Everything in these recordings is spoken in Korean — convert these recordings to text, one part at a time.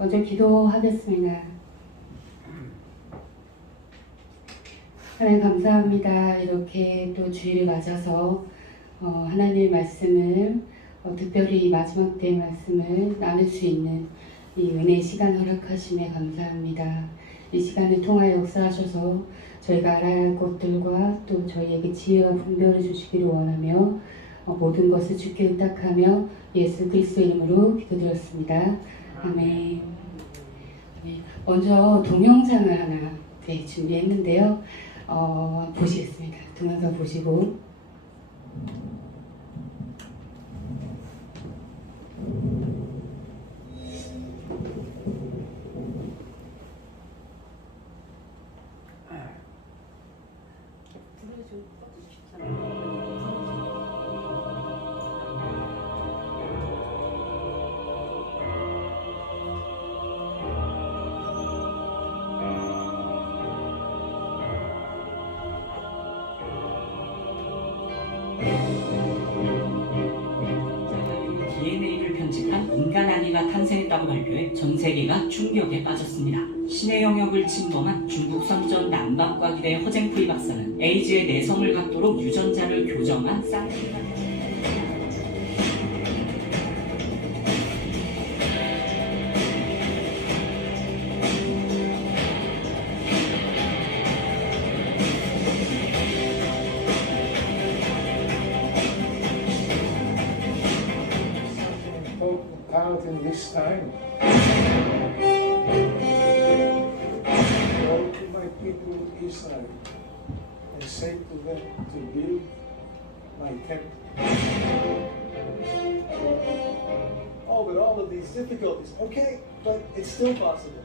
먼저 기도하겠습니다. 하나님 감사합니다. 이렇게 또 주일을 맞아서 하나님의 말씀을 특별히 마지막 때의 말씀을 나눌 수 있는 이 은혜의 시간 허락하심에 감사합니다. 이 시간을 통하여 역사하셔서 저희가 알아야 할 것들과 또 저희에게 지혜와 분별을 주시기를 원하며 모든 것을 주께 의탁하며 예수 그리스도의 이름으로 기도드렸습니다. 아멘. 먼저 동영상을 하나 준비했는데요. 보시겠습니다. 동영상 보시고 DNA를 편집한 인간 아기가 탄생했다고 발표해 전 세계가 충격에 빠졌습니다. 신의 영역을 침범한 중국 선전 난방과기대 허쟁푸이 박사는 에이즈의 내성을 갖도록 유전자를 교정한 쌍둥이 out in this time. Go to my people Israel and say to them to build my temple. Oh, but all of these difficulties. Okay, but it's still possible.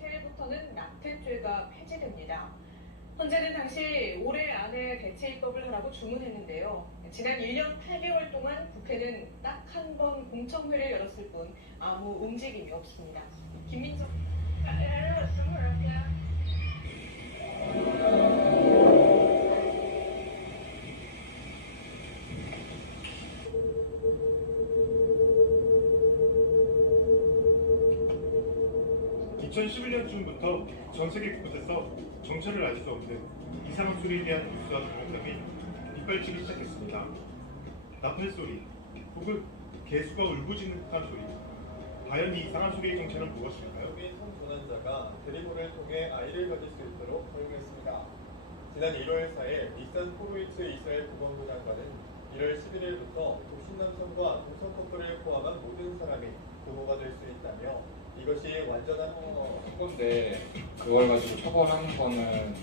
새해부터는 낙태죄가 폐지됩니다. 헌재는 당시 올해 안에 대체 입법을 하라고 주문했는데요. 지난 1년 8개월 동안 국회는 딱 한 번 공청회를 열었을 뿐 아무 움직임이 없습니다. 김민석 (2011년쯤부터) 전 세계 곳곳에서 정체를 알 수 없는 이상한 소리에 대한 뉴스와 동영상이 빗발치기 시작했습니다. 나팔 소리, 혹은 개수가 울부짖는 듯한 소리. 과연 이 이상한 소리의 정체는 무엇일까요? 성전환자가 대리모를 통해 아이를 가질 수 있도록 허용했습니다. 지난 1월 4일 니산 호로이츠 이스라엘 보건부 장관은 1월 11일부터 독신 남성과 동성 커플을 포함한 모든 사람이 부모가 될 수 있다며 이것이 완전한 건데 그걸 가지고 처벌하는 거는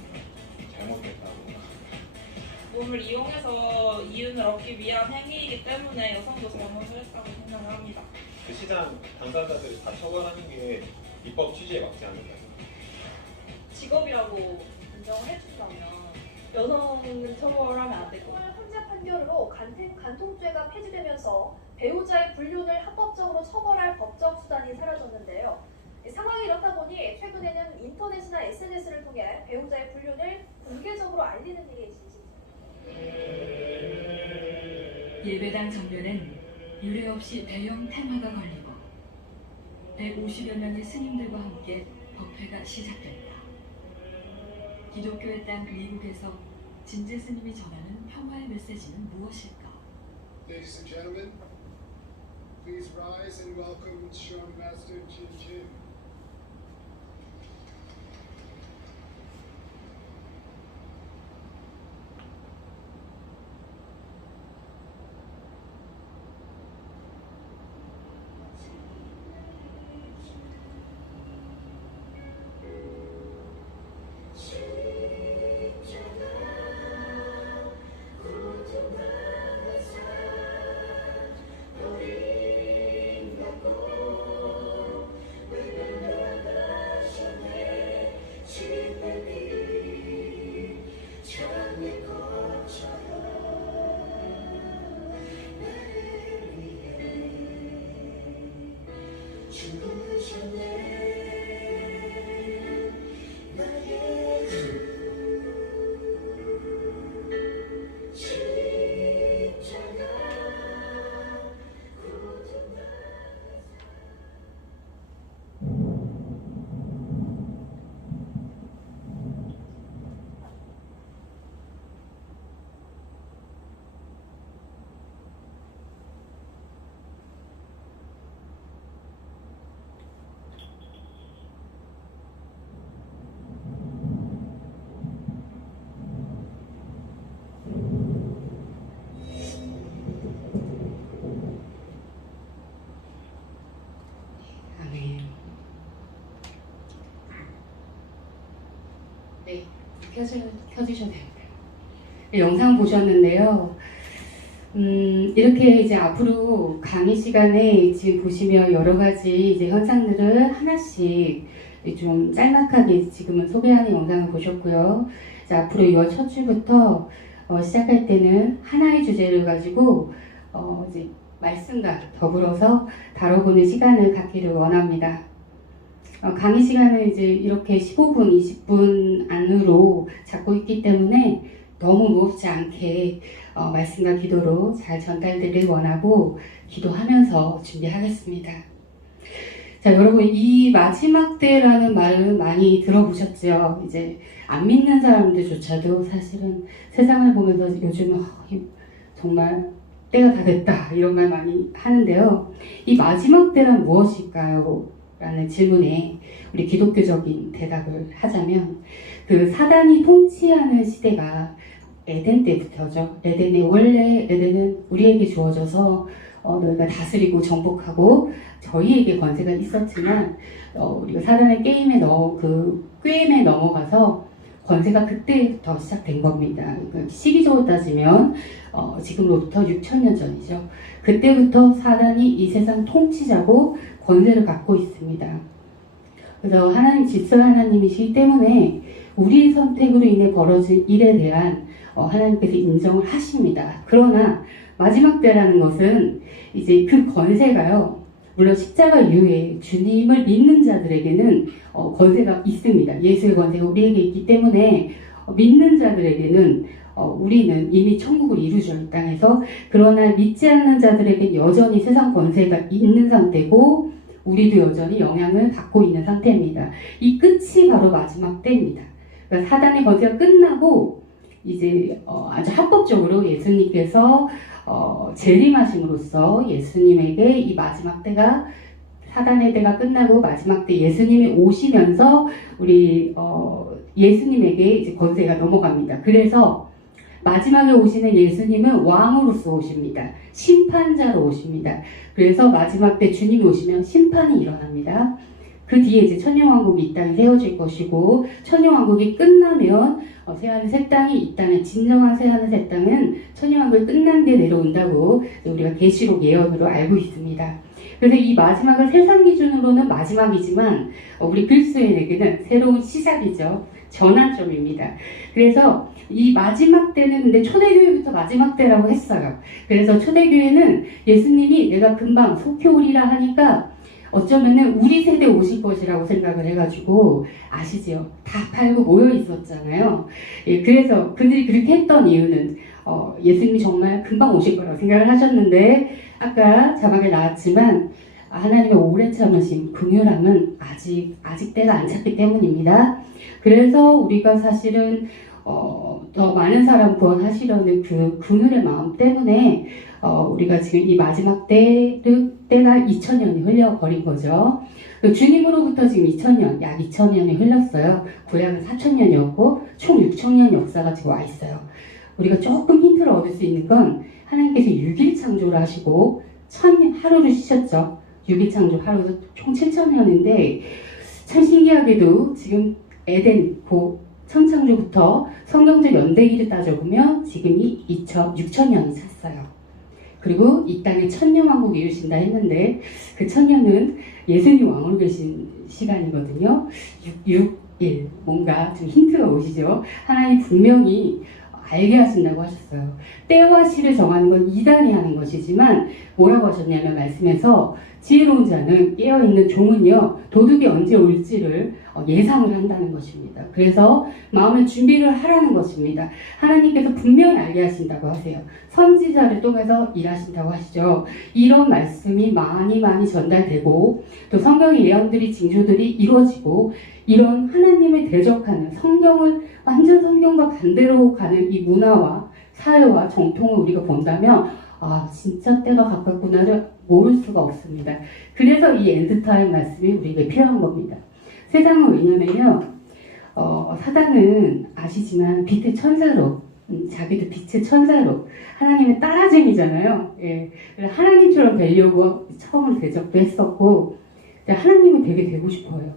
잘못됐다고. 몸을 이용해서 이윤을 얻기 위한 행위이기 때문에 여성도 잘못을 했다고 생각을 합니다. 그 시장 당사자들이 다 처벌하는 게 입법 취지에 맞지 않을까요? 직업이라고 인정을 해준다면 여성은 처벌하면 안 되고. 헌재 판결으로 간통죄가 폐지되면서 배우자의 불륜을 합법적으로 처벌할 법적 수단이 사라졌는데요. 상황이 이렇다 보니 최근에는 인터넷이나 SNS를 통해 배우자의 불륜을 공개적으로 알리는 일이 진심입니다. 예배당 정면엔 유례 없이 대형 테마가 걸리고 150여 명의 스님들과 함께 법회가 시작된다. 기독교의 땅 미국에서 진재 스님이 전하는 평화의 메시지는 무엇일까? Ladies and gentlemen, please rise and welcome Shrine Master Jin Jin. 주셔내 켜주셔도 됩니다. 영상 보셨는데요. 이렇게 이제 앞으로 강의 시간에 지금 보시면 여러 가지 이제 현상들을 하나씩 좀 짤막하게 지금은 소개하는 영상을 보셨고요. 이제 앞으로 2월 첫 주부터 시작할 때는 하나의 주제를 가지고 이제 말씀과 더불어서 다뤄보는 시간을 갖기를 원합니다. 강의 시간을 이제 이렇게 15분, 20분 안으로 잡고 있기 때문에 너무 무겁지 않게 말씀과 기도로 잘 전달되길 원하고 기도하면서 준비하겠습니다. 자, 여러분, 이 마지막 때라는 말을 많이 들어보셨죠? 이제 안 믿는 사람들조차도 사실은 세상을 보면서 요즘 정말 때가 다 됐다 이런 말 많이 하는데요. 이 마지막 때란 무엇일까요? 라는 질문에 우리 기독교적인 대답을 하자면 그 사단이 통치하는 시대가 에덴 때부터죠. 원래 에덴은 우리에게 주어져서 너희가 다스리고 정복하고 저희에게 권세가 있었지만 우리가 사단의 꾀임에 넘어가서 권세가 그때부터 시작된 겁니다. 그러니까 시기적으로 따지면 지금으로부터 6,000년 전이죠. 그때부터 사단이 이 세상 통치자고 권세를 갖고 있습니다. 그래서 하나님 질서 하나님이시기 때문에 우리의 선택으로 인해 벌어진 일에 대한 하나님께서 인정을 하십니다. 그러나 마지막 때라는 것은 이제 그 권세가요. 물론 십자가 이후에 주님을 믿는 자들에게는 권세가 있습니다. 예수의 권세가 우리에게 있기 때문에 믿는 자들에게는 우리는 이미 천국을 이루죠, 이 땅에서. 그러나 믿지 않는 자들에게 여전히 세상 권세가 있는 상태고 우리도 여전히 영향을 받고 있는 상태입니다. 이 끝이 바로 마지막 때입니다. 그러니까 사단의 권세가 끝나고 이제 아주 합법적으로 예수님께서 재림하심으로써 예수님에게 이 마지막 때가 사단의 때가 끝나고 마지막 때 예수님이 오시면서 우리 예수님에게 이제 권세가 넘어갑니다. 그래서 마지막에 오시는 예수님은 왕으로서 오십니다. 심판자로 오십니다. 그래서 마지막 때 주님이 오시면 심판이 일어납니다. 그 뒤에 이제 천년왕국이 이 땅에 세워질 것이고 천년왕국이 끝나면 새하늘 새 땅이 이 땅에 진정한 새하늘 새 땅은 천년왕국이 끝난 뒤에 내려온다고 우리가 계시록 예언으로 알고 있습니다. 그래서 이 마지막은 세상 기준으로는 마지막이지만 우리 그리스도인에게는 새로운 시작이죠. 전환점입니다. 그래서 이 마지막 때는 근데 초대교회부터 마지막 때라고 했어요. 그래서 초대교회는 예수님이 내가 금방 속히 오리라 하니까 어쩌면은 우리 세대 오실 것이라고 생각을 해가지고 아시죠? 다 팔고 모여 있었잖아요. 예, 그래서 그들이 그렇게 했던 이유는 예수님이 정말 금방 오실 거라고 생각을 하셨는데 아까 자막에 나왔지만 하나님의 오래 참으심, 긍휼함은 아직 때가 안 찼기 때문입니다. 그래서 우리가 사실은 더 많은 사람 구원하시려는 그 긍휼의 마음 때문에 우리가 지금 이 마지막 때가 2000년이 흘려버린 거죠. 주님으로부터 지금 2000년, 약 2000년이 흘렀어요. 구약은 4000년이었고 총 6000년 역사가 지금 와 있어요. 우리가 조금 힌트를 얻을 수 있는 건 하나님께서 6일 창조를 하시고 하루를 쉬셨죠. 6일 창조 하루에서 총 7000년인데 참 신기하게도 지금 에덴 천창조부터 성경적 연대기를 따져보면 지금이 6000년이 찼어요. 그리고 이 땅에 천년왕국 이루신다 했는데 그 천년은 예수님 왕으로 계신 시간이거든요. 6일 뭔가 좀 힌트가 오시죠. 하나님 분명히 알게 하신다고 하셨어요. 때와 시를 정하는 건 이단이 하는 것이지만 뭐라고 하셨냐면 말씀에서 지혜로운 자는 깨어있는 종은요 도둑이 언제 올지를 예상을 한다는 것입니다. 그래서 마음의 준비를 하라는 것입니다. 하나님께서 분명히 알게 하신다고 하세요. 선지자를 통해서 일하신다고 하시죠. 이런 말씀이 많이 전달되고 또 성경의 예언들이 징조들이 이루어지고 이런 하나님을 대적하는 완전 성경과 반대로 가는 이 문화와 사회와 정통을 우리가 본다면 진짜 때가 가깝구나를 모를 수가 없습니다. 그래서 이 엔드타임 말씀이 우리에게 필요한 겁니다. 세상은 왜냐면요 사단은 아시지만 빛의 천사로 자기도 빛의 천사로 하나님의 따라쟁이잖아요. 예. 하나님처럼 되려고 처음으로 대적도 했었고 하나님은 되게 되고 싶어요.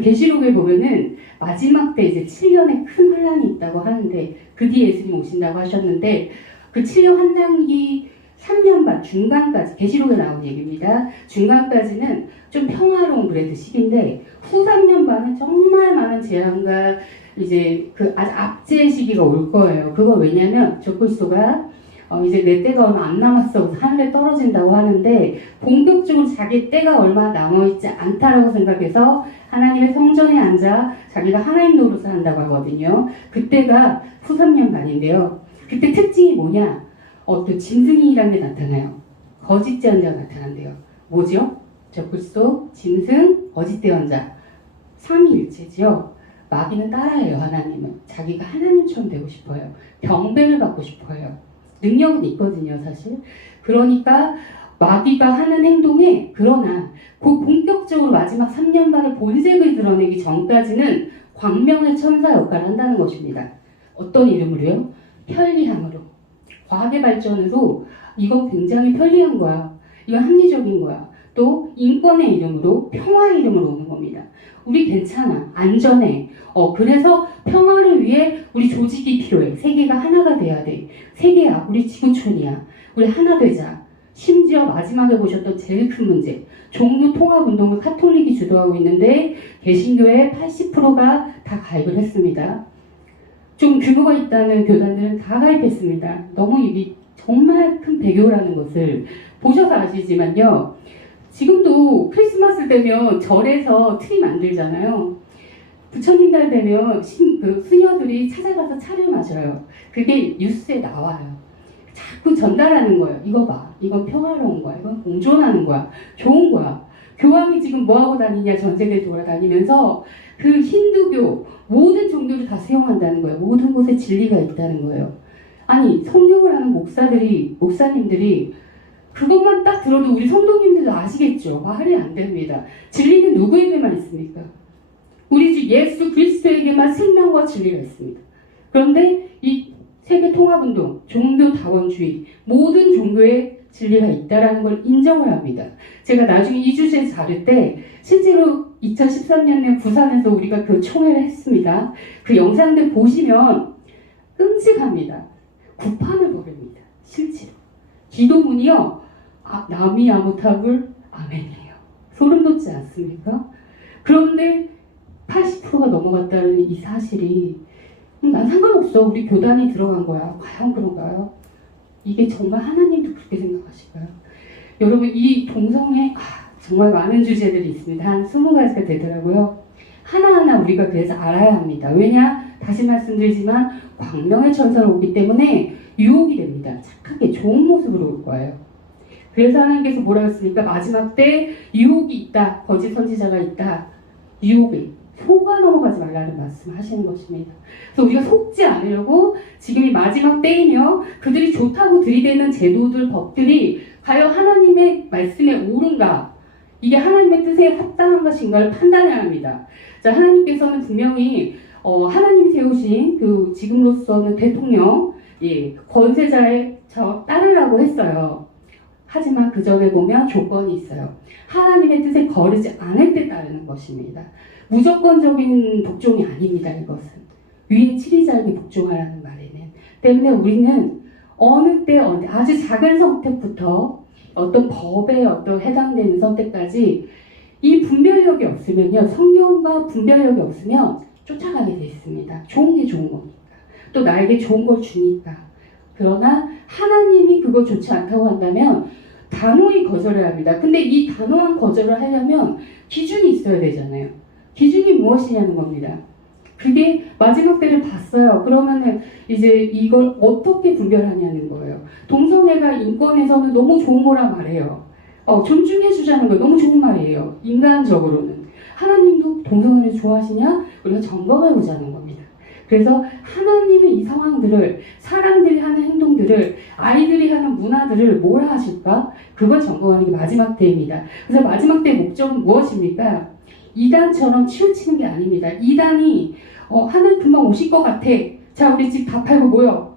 계시록에 보면은 마지막 때 이제 7년의 큰 환란이 있다고 하는데 그 뒤에 예수님 오신다고 하셨는데 그 7년 환란기 3년 반 중간까지 계시록에 나온 얘기입니다. 중간까지는 좀 평화로운 그래도 시기인데 후 3년 반은 정말 많은 재앙과 이제 그 아주 압제의 시기가 올 거예요. 그거 왜냐면 적그리스도가 이제 내 때가 얼마 안 남았어 하늘에 떨어진다고 하는데 본격적으로 자기 때가 얼마 남아있지 않다라고 생각해서 하나님의 성전에 앉아 자기가 하나님 노릇을 한다고 하거든요. 그때가 후 3년 반인데요. 그때 특징이 뭐냐? 또 짐승이라는 게 나타나요. 거짓 제언자가 나타난대요. 뭐죠? 적그리스도, 짐승, 거짓 대언자. 삼위일체죠. 마귀는 따라해요. 하나님은. 자기가 하나님처럼 되고 싶어요. 경배를 받고 싶어요. 능력은 있거든요, 사실. 그러니까 마귀가 하는 행동에 그러나 그 본격적으로 마지막 3년 반의 본색을 드러내기 전까지는 광명의 천사 역할을 한다는 것입니다. 어떤 이름으로요? 편리함으로. 과학의 발전으로 이건 굉장히 편리한 거야. 이건 합리적인 거야. 또 인권의 이름으로 평화의 이름으로 오는 겁니다. 우리 괜찮아. 안전해. 그래서 평화를 위해 우리 조직이 필요해. 세계가 하나가 돼야 돼. 세계야. 우리 지구촌이야. 우리 하나 되자. 심지어 마지막에 보셨던 제일 큰 문제. 종교 통합 운동을 카톨릭이 주도하고 있는데 개신교의 80%가 다 가입을 했습니다. 좀 규모가 있다는 교단들은 다 가입했습니다. 너무 이게 정말 큰 배교라는 것을 보셔서 아시지만요. 지금도 크리스마스 되면 절에서 트리 만들잖아요. 부처님 날 되면 수녀들이 찾아가서 차를 마셔요. 그게 뉴스에 나와요. 자꾸 전달하는 거예요. 이거 봐. 이건 평화로운 거야. 이건 공존하는 거야. 좋은 거야. 교황이 지금 뭐하고 다니냐 전 세계 돌아다니면서 그 힌두교 모든 종교를 다 수용한다는 거예요. 모든 곳에 진리가 있다는 거예요. 아니 성경을 하는 목사님들이 그것만 딱 들어도 우리 성도님들도 아시겠죠. 말이 안 됩니다. 진리는 누구에게만 있습니까? 우리 주 예수 그리스도에게만 생명과 진리가 있습니다. 그런데 이 세계통합운동, 종교다원주의, 모든 종교에 진리가 있다는 걸 인정을 합니다. 제가 나중에 이 주제 다룰 때 실제로 2013년에 부산에서 우리가 그 총회를 했습니다. 그 영상들 보시면 끔찍합니다. 구판을 벌입니다. 실제로. 기도문이요. 나미 아무탑을 아멘이에요. 소름 돋지 않습니까? 그런데 80%가 넘어갔다는 이 사실이 난 상관없어. 우리 교단이 들어간 거야. 과연 그런가요? 이게 정말 하나님도 그렇게 생각하실까요? 여러분 이 동성애 정말 많은 주제들이 있습니다. 한 20가지가 되더라고요. 하나하나 우리가 그래서 알아야 합니다. 왜냐? 다시 말씀드리지만 광명의 천사로 오기 때문에 유혹이 됩니다. 착하게 좋은 모습으로 올 거예요. 그래서 하나님께서 뭐라고 했습니까? 마지막 때 유혹이 있다. 거짓 선지자가 있다. 유혹이. 속아 넘어가지 말라는 말씀하시는 것입니다. 그래서 우리가 속지 않으려고 지금이 마지막 때이며 그들이 좋다고 들이대는 제도들, 법들이 과연 하나님의 말씀에 옳은가? 이게 하나님의 뜻에 합당한 것인가를 판단해야 합니다. 자, 하나님께서는 분명히 하나님이 세우신 그 지금으로서는 대통령, 권세자의 따르라고 했어요. 하지만 그 전에 보면 조건이 있어요. 하나님의 뜻에 거르지 않을 때 따르는 것입니다. 무조건적인 복종이 아닙니다. 이것은 위에 치리자에게 복종하라는 말에는. 때문에 우리는 어느 때 아주 작은 선택부터 어떤 법에 해당되는 선택까지 이 분별력이 없으면요, 성경과 분별력이 없으면 쫓아가게 돼 있습니다. 좋은 게 좋은 거니까, 또 나에게 좋은 걸 주니까. 그러나 하나님이 그거 좋지 않다고 한다면 단호히 거절해야 합니다. 근데 이 단호한 거절을 하려면 기준이 있어야 되잖아요. 기준이 무엇이냐는 겁니다. 그게 마지막 때를 봤어요. 그러면은 이제 이걸 어떻게 분별하냐는 거예요. 동성애가 인권에서는 너무 좋은 거라 말해요. 존중해주자는 거 너무 좋은 말이에요. 인간적으로는. 하나님도 동성애를 좋아하시냐? 우리가 점검해보자는 겁니다. 그래서 하나님은 이 상황들을, 사람들이 하는 행동들을, 아이들이 하는 문화들을 뭐라 하실까? 그걸 점검하는 게 마지막 때입니다. 그래서 마지막 때의 목적은 무엇입니까? 이단처럼 치우치는 게 아닙니다. 이단이 하나님 금방 오실 것 같아. 자, 우리 집 다 팔고 모여.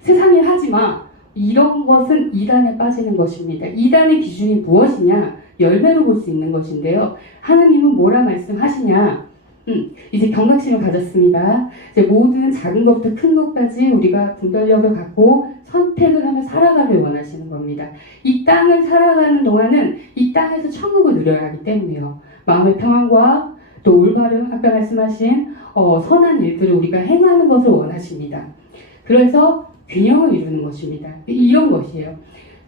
세상 일 하지 마. 이런 것은 이단에 빠지는 것입니다. 이단의 기준이 무엇이냐? 열매로 볼 수 있는 것인데요. 하나님은 뭐라 말씀하시냐? 이제 경각심을 가졌습니다. 이제 모든 작은 것부터 큰 것까지 우리가 분별력을 갖고 선택을 하며 살아가길 원하시는 겁니다. 이 땅을 살아가는 동안은 이 땅에서 천국을 누려야 하기 때문에요. 마음의 평안과 또 올바름, 아까 말씀하신 선한 일들을 우리가 행하는 것을 원하십니다. 그래서 균형을 이루는 것입니다. 이런 것이에요.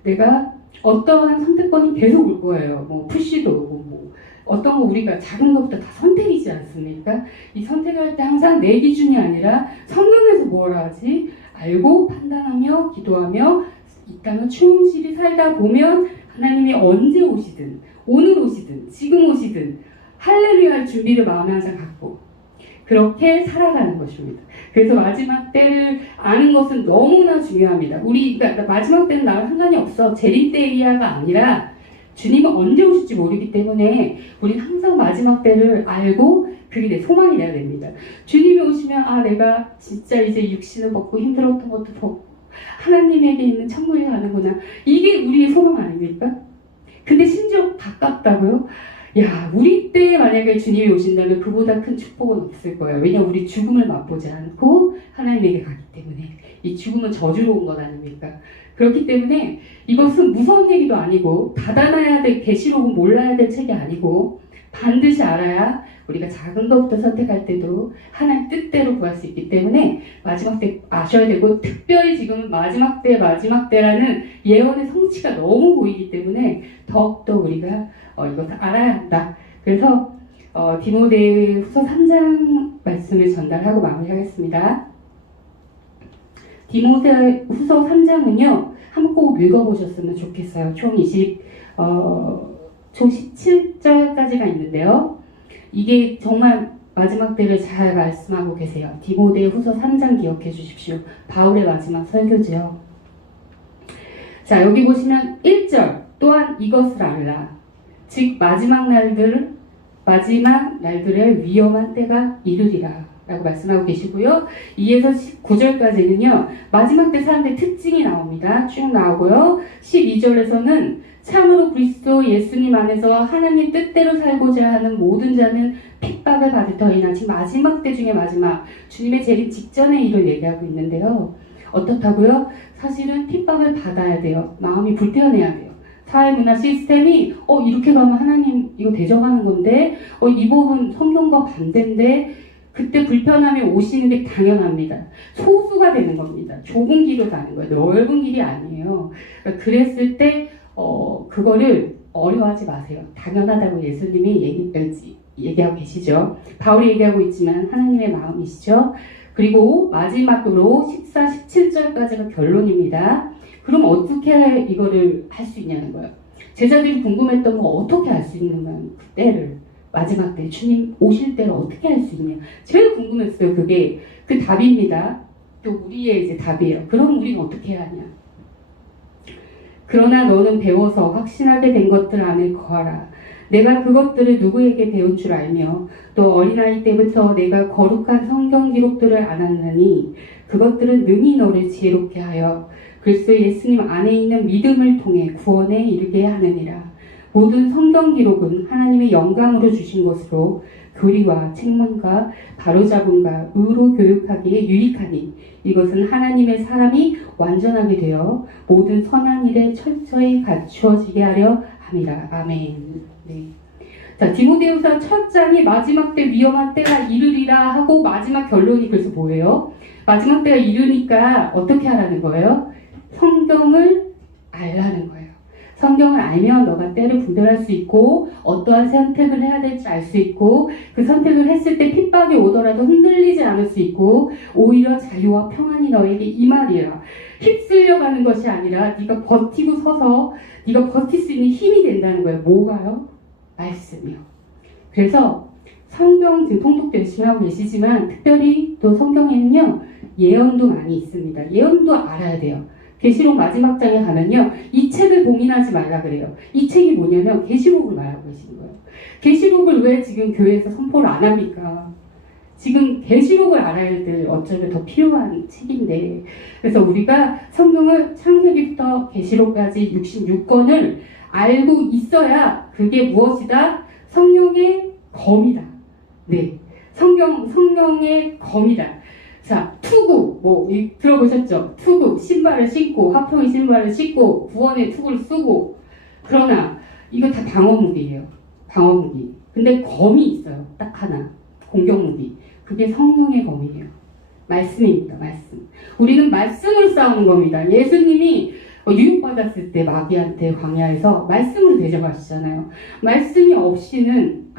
내가 어떠한 선택권이 계속 올 거예요. 뭐 푸시도 오고 뭐 어떤 거 우리가 작은 것부터 다 선택이지 않습니까? 이 선택할 때 항상 내 기준이 아니라 성경에서 뭘 하지? 알고 판단하며 기도하며 이 땅을 충실히 살다 보면 하나님이 언제 오시든 오늘 오시든 지금 오시든 할렐루야 할 준비를 마음에 항상 갖고 그렇게 살아가는 것입니다. 그래서 마지막 때를 아는 것은 너무나 중요합니다. 우리가 마지막 때는 나랑 상관이 없어. 재림때이야가 아니라 주님은 언제 오실지 모르기 때문에 우리는 항상 마지막 때를 알고 그게 내 소망이 돼야 됩니다. 주님이 오시면 내가 진짜 이제 육신을 벗고 힘들었던 것도 벗고 하나님에게 있는 천국에 가는구나. 이게 우리의 소망 아닙니까? 근데 심지어 가깝다고요? 야, 우리 때 만약에 주님이 오신다면 그보다 큰 축복은 없을 거예요. 왜냐하면 우리 죽음을 맛보지 않고 하나님에게 가기 때문에. 이 죽음은 저주로 온 것 아닙니까? 그렇기 때문에 이것은 무서운 얘기도 아니고 닫아놔야 될 계시록은 몰라야 될 책이 아니고 반드시 알아야 우리가 작은 것부터 선택할 때도 하나님 뜻대로 구할 수 있기 때문에 마지막 때 아셔야 되고, 특별히 지금은 마지막 때라는 예언의 성취가 너무 보이기 때문에 더욱더 우리가 이것을 알아야 한다. 그래서 디모데후서 3장 말씀을 전달하고 마무리하겠습니다. 디모데후서 3장은요 한번 꼭 읽어보셨으면 좋겠어요. 총 17절까지가 있는데요. 이게 정말 마지막 때를 잘 말씀하고 계세요. 디모데후서 3장 기억해 주십시오. 바울의 마지막 설교죠. 자, 여기 보시면 1절 또한 이것을 알라. 즉 마지막 날들의 위험한 때가 이르리라 라고 말씀하고 계시고요. 2에서 19절까지는요 마지막 때 사람들의 특징이 나옵니다. 쭉 나오고요. 12절에서는 참으로 그리스도 예수님 안에서 하나님 뜻대로 살고자 하는 모든 자는 핍박을 받을 터이나, 지금 마지막 때 중에 마지막 주님의 재림 직전의 일을 얘기하고 있는데요. 어떻다고요? 사실은 핍박을 받아야 돼요. 마음이 불편해야 돼요. 사회문화 시스템이 이렇게 가면 하나님 이거 대적하는 건데 이 법은 성경과 반대인데, 그때 불편함이 오시는 게 당연합니다. 소수가 되는 겁니다. 좁은 길로 가는 거예요. 넓은 길이 아니에요. 그러니까 그랬을 때 그거를 어려워하지 마세요. 당연하다고 예수님이 얘기하고 계시죠. 바울이 얘기하고 있지만 하나님의 마음이시죠. 그리고 마지막으로 14, 17절까지가 결론입니다. 그럼 어떻게 이거를 할 수 있냐는 거예요. 제자들이 궁금했던 거 어떻게 할 수 있는 거예요. 그 때를, 마지막 때 주님 오실 때를 어떻게 할 수 있냐. 제일 궁금했어요. 그게 그 답입니다. 또 우리의 이제 답이에요. 그럼 우리는 어떻게 해야 하냐. 그러나 너는 배워서 확신하게 된 것들 안에 거하라. 내가 그것들을 누구에게 배운 줄 알며 또 어린아이 때부터 내가 거룩한 성경 기록들을 알았나니 그것들은 능히 너를 지혜롭게 하여 그리스도 예수님 안에 있는 믿음을 통해 구원에 이르게 하느니라. 모든 성경 기록은 하나님의 영광으로 주신 것으로 교리와 책망과 바로잡음과 의로 교육하기에 유익하니 이것은 하나님의 사람이 완전하게 되어 모든 선한 일에 철저히 갖추어지게 하려 함이라. 아멘. 네. 자, 디모데후서 첫 장이 마지막 때 위험한 때가 이르리라 하고 마지막 결론이 그래서 뭐예요? 마지막 때가 이르니까 어떻게 하라는 거예요? 성경을 알라는 거예요. 성경을 알면 너가 때를 분별할 수 있고 어떠한 선택을 해야 될지 알 수 있고 그 선택을 했을 때 핍박이 오더라도 흔들리지 않을 수 있고 오히려 자유와 평안이 너에게 임하리라. 휩쓸려가는 것이 아니라 네가 버티고 서서 네가 버틸 수 있는 힘이 된다는 거예요. 뭐가요? 말씀이요. 그래서 성경 지금 통독도 열심히 하고 계시지만 특별히 또 성경에는요 예언도 많이 있습니다. 예언도 알아야 돼요. 계시록 마지막 장에 가면요 이 책을 봉인하지 말라 그래요. 이 책이 뭐냐면 계시록을 말하고 계시는 거예요. 계시록을 왜 지금 교회에서 선포를 안 합니까? 지금 계시록을 알아야 될 어쩌면 더 필요한 책인데, 그래서 우리가 성경을 창세기부터 계시록까지 66권을 알고 있어야 그게 무엇이다? 성령의 검이다. 네, 성령의 검이다. 자, 투구, 들어보셨죠? 투구, 신발을 신고, 화평의 신발을 신고, 구원의 투구를 쓰고. 그러나, 이거 다 방어무기예요. 방어무기. 근데 검이 있어요. 딱 하나. 공격무기. 그게 성령의 검이에요. 말씀입니다. 말씀. 우리는 말씀으로 싸우는 겁니다. 예수님이 유혹받았을 때 마귀한테 광야에서 말씀으로 대적하시잖아요. 말씀이 없이는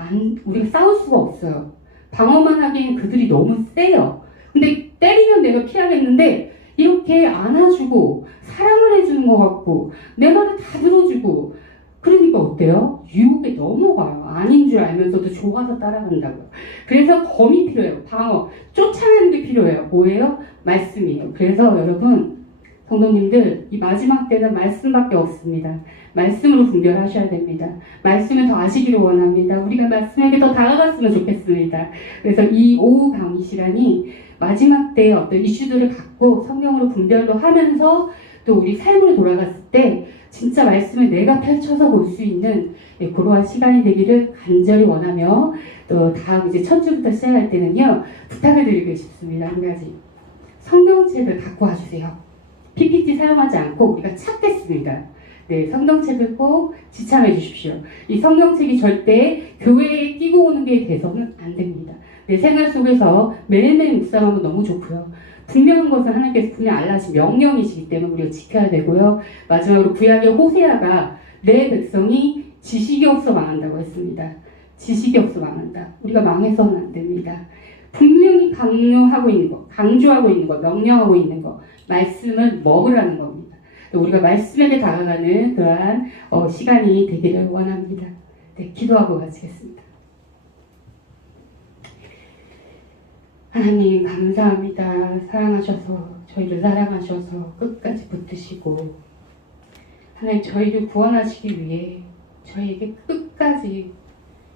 우리가 싸울 수가 없어요. 방어만 하기엔 그들이 너무 세요. 근데 때리면 내가 피하겠는데 이렇게 안아주고 사랑을 해주는 것 같고 내 말을 다 들어주고 그러니까 어때요? 유혹에 넘어가요. 아닌 줄 알면서도 좋아서 따라간다고요. 그래서 검이 필요해요. 방어. 쫓아내는 게 필요해요. 뭐예요? 말씀이에요. 그래서 여러분 성도님들 이 마지막 때는 말씀밖에 없습니다. 말씀으로 분별하셔야 됩니다. 말씀을 더 아시기를 원합니다. 우리가 말씀에게 더 다가갔으면 좋겠습니다. 그래서 이 오후 강의 시간이 마지막 때의 어떤 이슈들을 갖고 성경으로 분별도 하면서 또 우리 삶으로 돌아갔을 때 진짜 말씀을 내가 펼쳐서 볼 수 있는 그러한 시간이 되기를 간절히 원하며 또 다음 이제 첫 주부터 시작할 때는요 부탁을 드리고 싶습니다. 한 가지 성경책을 갖고 와주세요. PPT 사용하지 않고 우리가 찾겠습니다. 네, 성경책을 꼭 지참해 주십시오. 이 성경책이 절대 교회에 끼고 오는 게 돼서는 안 됩니다. 내 생활 속에서 매일매일 묵상하면 너무 좋고요. 분명한 것은 하나님께서 분명 알라신 명령이시기 때문에 우리가 지켜야 되고요. 마지막으로 구약의 호세아가 내 백성이 지식이 없어 망한다고 했습니다. 지식이 없어 망한다. 우리가 망해서는 안 됩니다. 분명히 강조하고 있는 것, 명령하고 있는 것, 말씀을 먹으라는 겁니다. 우리가 말씀에게 다가가는 그러한 시간이 되기를 원합니다. 네, 기도하고 마치겠습니다. 하나님 감사합니다. 저희를 사랑하셔서 끝까지 붙드시고 하나님 저희를 구원하시기 위해 저희에게 끝까지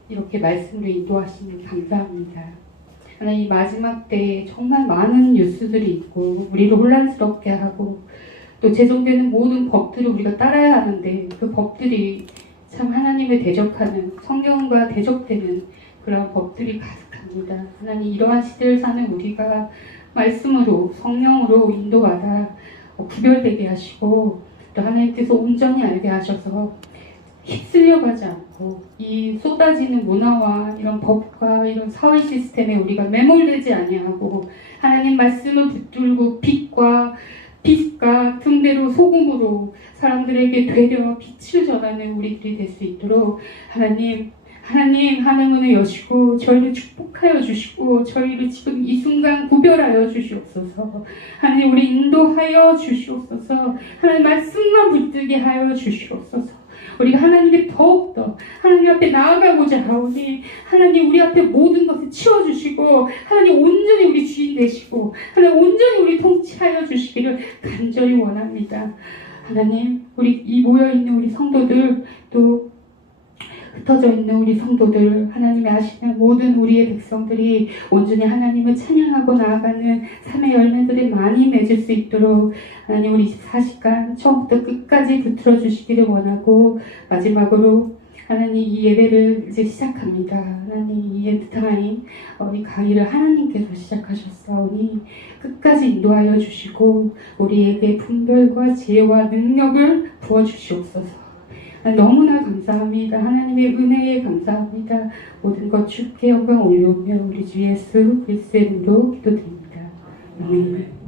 이렇게 말씀으로 인도하시니 감사합니다. 하나님 마지막 때에 정말 많은 뉴스들이 있고 우리를 혼란스럽게 하고 또 제정되는 모든 법들을 우리가 따라야 하는데 그 법들이 참 하나님을 대적하는 성경과 대적되는 그런 법들이 가득합니다. 하나님 이러한 시대를 사는 우리가 말씀으로 성령으로 인도받아 구별되게 하시고 또 하나님께서 온전히 알게 하셔서 휩쓸려가지 않고 이 쏟아지는 문화와 이런 법과 이런 사회 시스템에 우리가 매몰되지 아니하고 하나님 말씀을 붙들고 빛과 등대로 소금으로 사람들에게 되려 빛을 전하는 우리들이 될 수 있도록 하나님 하늘문을 여시고 저희를 축복하여 주시고 저희를 지금 이 순간 구별하여 주시옵소서. 하나님 우리 인도하여 주시옵소서. 하나님 말씀만 붙들게 하여 주시옵소서. 우리가 하나님께 더욱더 하나님 앞에 나아가고자 하오니 하나님 우리 앞에 모든 것을 치워주시고 하나님 온전히 우리 주인 되시고 하나님 온전히 우리 통치하여 주시기를 간절히 원합니다. 하나님 우리 이 모여있는 우리 성도들 또 흩어져 있는 우리 성도들 하나님이 아시는 모든 우리의 백성들이 온전히 하나님을 찬양하고 나아가는 삶의 열매들이 많이 맺을 수 있도록 하나님 우리 24시간 처음부터 끝까지 붙들어 주시기를 원하고 마지막으로 하나님 이 예배를 이제 시작합니다. 하나님 이 엔드타임 이 강의를 하나님께서 시작하셨사오니 끝까지 인도하여 주시고 우리에게 분별과 지혜와 능력을 부어주시옵소서. 너무나 감사합니다. 하나님의 은혜에 감사합니다. 모든 것 주께 영광 올려오며 우리 주 예수 그리스도의 이름으로 기도드립니다. 아멘.